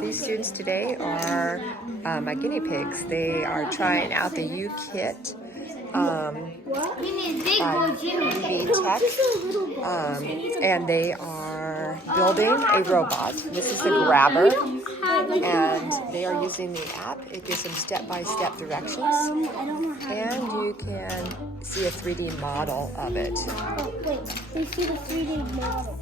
These students today are my guinea pigs. They are trying out the U-Kit UV Tech, and they are building a robot. This is the grabber, and they are using the app. It gives them step-by-step directions, and you can see a 3D model of it. Oh, wait, they see the 3D model.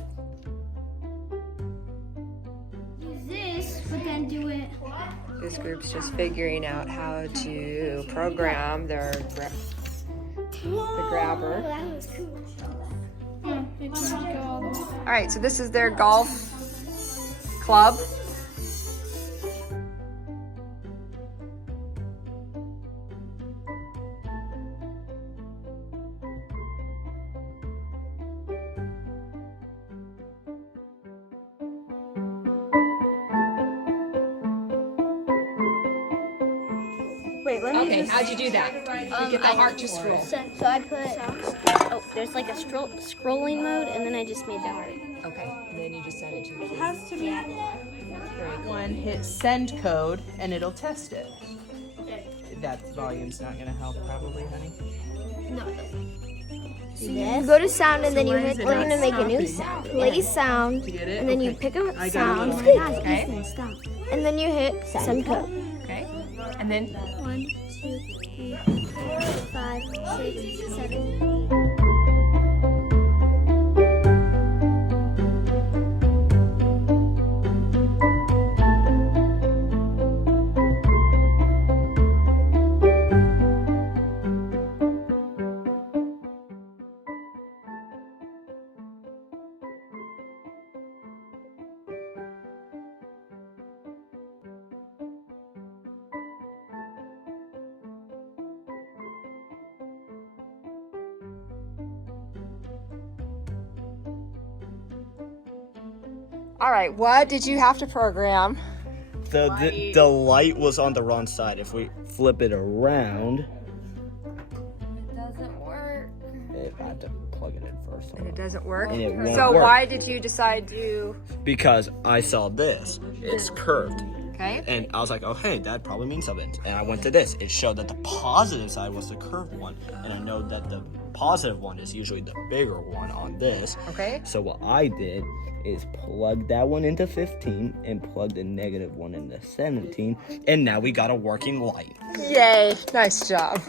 But then do it. This group's just figuring out how to program the grabber. All right, so this is their golf club. Okay, how'd you do that? You get the heart to scroll. So I put, there's like a scrolling mode, and then I just made the heart. Okay, and then you just send it to the Has to be one, hit send code, and it'll test it. That volume's not gonna help, probably, honey. No, it doesn't. So you go to sound, and then you hit, we're gonna make a new sound. Play sound, and then you pick a sound. Okay. And then you hit send code. Okay, and then 1, 2, 3, 4, 5, 6, 7, 8. All right, what did you have to program? The light was on the wrong side. If we flip it around, It doesn't work. I have to plug it in first. And it doesn't work? And it won't So work. why did you decide to... Because I saw this. It's curved. Okay. And I was like, oh, hey, that probably means something. And I went to this. It showed that the positive side was the curved one. And I know that the positive one is usually the bigger one on this. Okay. So what I did is plug that one into 15 and plug the negative one into 17. And now we got a working light. Yay, nice job.